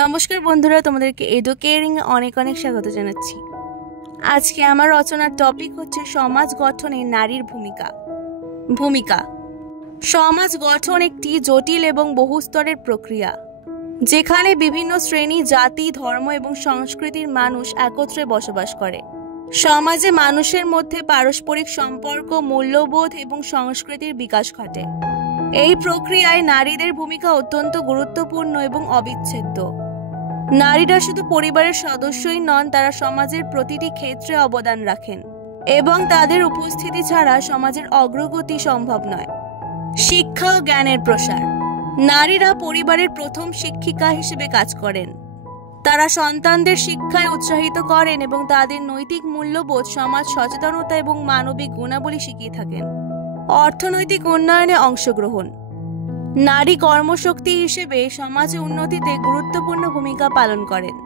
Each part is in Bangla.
নমস্কার বন্ধুরা, তোমাদেরকে এডুকেয়ারিং অনেক অনেক স্বাগত জানাচ্ছি। আজকে আমার রচনার টপিক হচ্ছে সমাজ গঠনে নারীর ভূমিকা। সমাজ গঠন একটি জটিল এবং বহুস্তরের প্রক্রিয়া, যেখানে বিভিন্ন শ্রেণী, জাতি, ধর্ম এবং সংস্কৃতির মানুষ একত্রে বসবাস করে। সমাজে মানুষের মধ্যে পারস্পরিক সম্পর্ক, মূল্যবোধ এবং সংস্কৃতির বিকাশ ঘটে। এই প্রক্রিয়ায় নারীদের ভূমিকা অত্যন্ত গুরুত্বপূর্ণ এবং অবিচ্ছেদ্য। নারীরা শুধু পরিবারের সদস্যই নন, তারা সমাজের প্রতিটি ক্ষেত্রে অবদান রাখেন এবং তাদের উপস্থিতি ছাড়া সমাজের অগ্রগতি সম্ভব নয়। শিক্ষা ও জ্ঞানের প্রসার। নারীরা পরিবারের প্রথম শিক্ষিকা হিসেবে কাজ করেন। তারা সন্তানদের শিক্ষায় উৎসাহিত করেন এবং তাদের নৈতিক মূল্যবোধ, সমাজ সচেতনতা এবং মানবিক গুণাবলী শিখিয়ে থাকেন। অর্থনৈতিক উন্নয়নে অংশগ্রহণ। নারী কর্মশক্তি হিসেবে সমাজে উন্নতিতে গুরুত্বপূর্ণ ভূমিকা পালন করেন।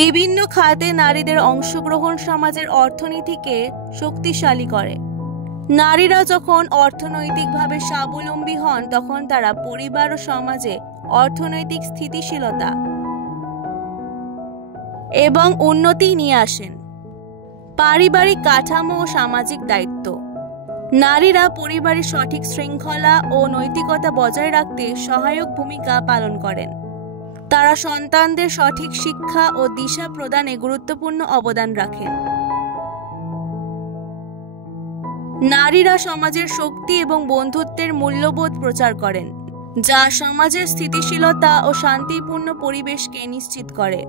বিভিন্ন খাতে নারীদের অংশগ্রহণ সমাজের অর্থনীতিকে শক্তিশালী করে। নারীরা যখন অর্থনৈতিকভাবে স্বাবলম্বী হন, তখন তারা পরিবার ও সমাজে অর্থনৈতিক স্থিতিশীলতা এবং উন্নতি নিয়ে আসেন। পারিবারিক কাঠামো ও সামাজিক দায়িত্ব। নারীরা পরিবারের সঠিক শৃঙ্খলা ও নৈতিকতা বজায় রাখতে সহায়ক ভূমিকা পালন করেন। তারা সন্তানদের সঠিক শিক্ষা ও দিশা প্রদানে গুরুত্বপূর্ণ অবদান রাখেন। নারীরা সমাজের শক্তি এবং বন্ধুত্বের মূল্যবোধ প্রচার করেন, যা সমাজের স্থিতিশীলতা ও শান্তিপূর্ণ পরিবেশকে নিশ্চিত করে।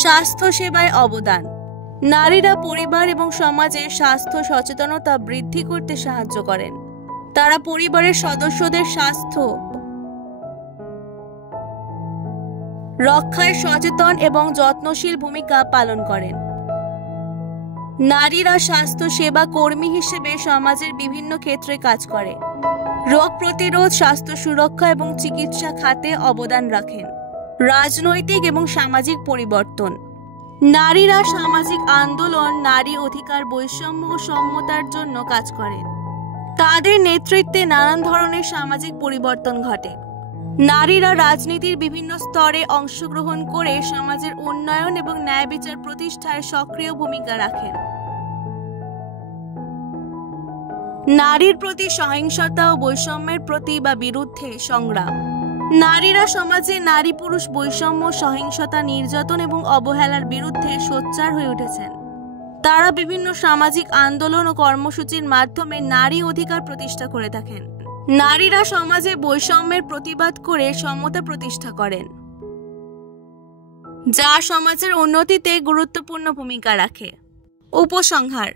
স্বাস্থ্য সেবায় অবদান। নারীরা পরিবার এবং সমাজের স্বাস্থ্য সচেতনতা বৃদ্ধি করতে সাহায্য করেন। তারা পরিবারের সদস্যদের স্বাস্থ্য রক্ষায় সচেতন এবং যত্নশীল ভূমিকা পালন করেন। নারীরা স্বাস্থ্য সেবা কর্মী হিসেবে সমাজের বিভিন্ন ক্ষেত্রে কাজ করে। রোগ প্রতিরোধ, স্বাস্থ্য সুরক্ষা এবং চিকিৎসা খাতে অবদান রাখেন। রাজনৈতিক এবং সামাজিক পরিবর্তন। নারীরা সামাজিক আন্দোলন, নারী অধিকার, বৈষম্য ও সমতার জন্য কাজ করেন। তাদের নেতৃত্বে নানান ধরনের সামাজিক পরিবর্তন ঘটে। নারীরা রাজনীতির বিভিন্ন স্তরে অংশগ্রহণ করে সমাজের উন্নয়ন এবং ন্যায় বিচার প্রতিষ্ঠায় সক্রিয় ভূমিকা রাখেন। নারীর প্রতি সহিংসতা ও বৈষম্যের প্রতি বা বিরুদ্ধে সংগ্রাম। নারীরা সমাজে নারী পুরুষ বৈষম্য, সহিংসতা, নির্যাতন এবং অবহেলার বিরুদ্ধে সোচ্চার হয়ে উঠেছেন। তারা বিভিন্ন সামাজিক আন্দোলন ও কর্মসূচির মাধ্যমে নারী অধিকার প্রতিষ্ঠা করে থাকেন। নারীরা সমাজে বৈষম্যের প্রতিবাদ করে সমতা প্রতিষ্ঠা করেন, যা সমাজের উন্নতিতে গুরুত্বপূর্ণ ভূমিকা রাখে। উপসংহার: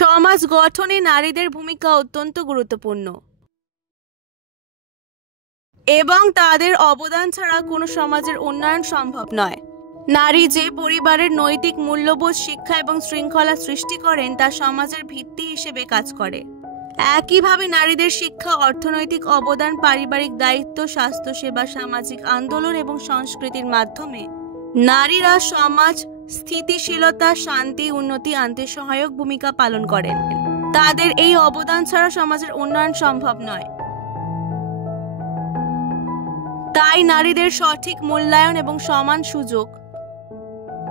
সমাজ গঠনে নারীদের ভূমিকা অত্যন্ত গুরুত্বপূর্ণ এবং তাদের অবদান ছাড়া কোনো সমাজের উন্নয়ন সম্ভব নয়। নারী যে পরিবারের নৈতিক মূল্যবোধ, শিক্ষা এবং শৃঙ্খলা সৃষ্টি করেন, তা সমাজের ভিত্তি হিসেবে কাজ করে। একইভাবে নারীদের শিক্ষা, অর্থনৈতিক অবদান, পারিবারিক দায়িত্ব, স্বাস্থ্যসেবা, সামাজিক আন্দোলন এবং সংস্কৃতির মাধ্যমে নারীরা সমাজ স্থিতিশীলতা, শান্তি, উন্নতি আনতে সহায়ক ভূমিকা পালন করেন। তাদের এই অবদান ছাড়া সমাজের উন্নয়ন সম্ভব নয়। তাই নারীদের সঠিক মূল্যায়ন এবং সমান সুযোগ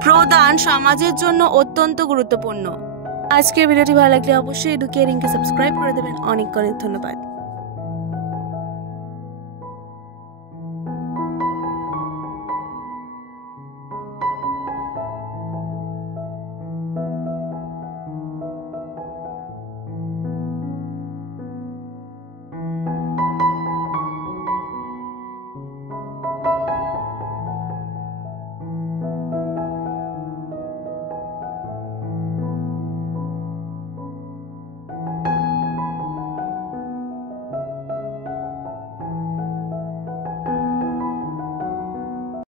প্রদান সমাজের জন্য অত্যন্ত গুরুত্বপূর্ণ। আজকের ভিডিওটি ভালো লাগলে অবশ্যই এডুকেয়ারিংকে সাবস্ক্রাইব করে দেবেন। অনেক অনেক ধন্যবাদ।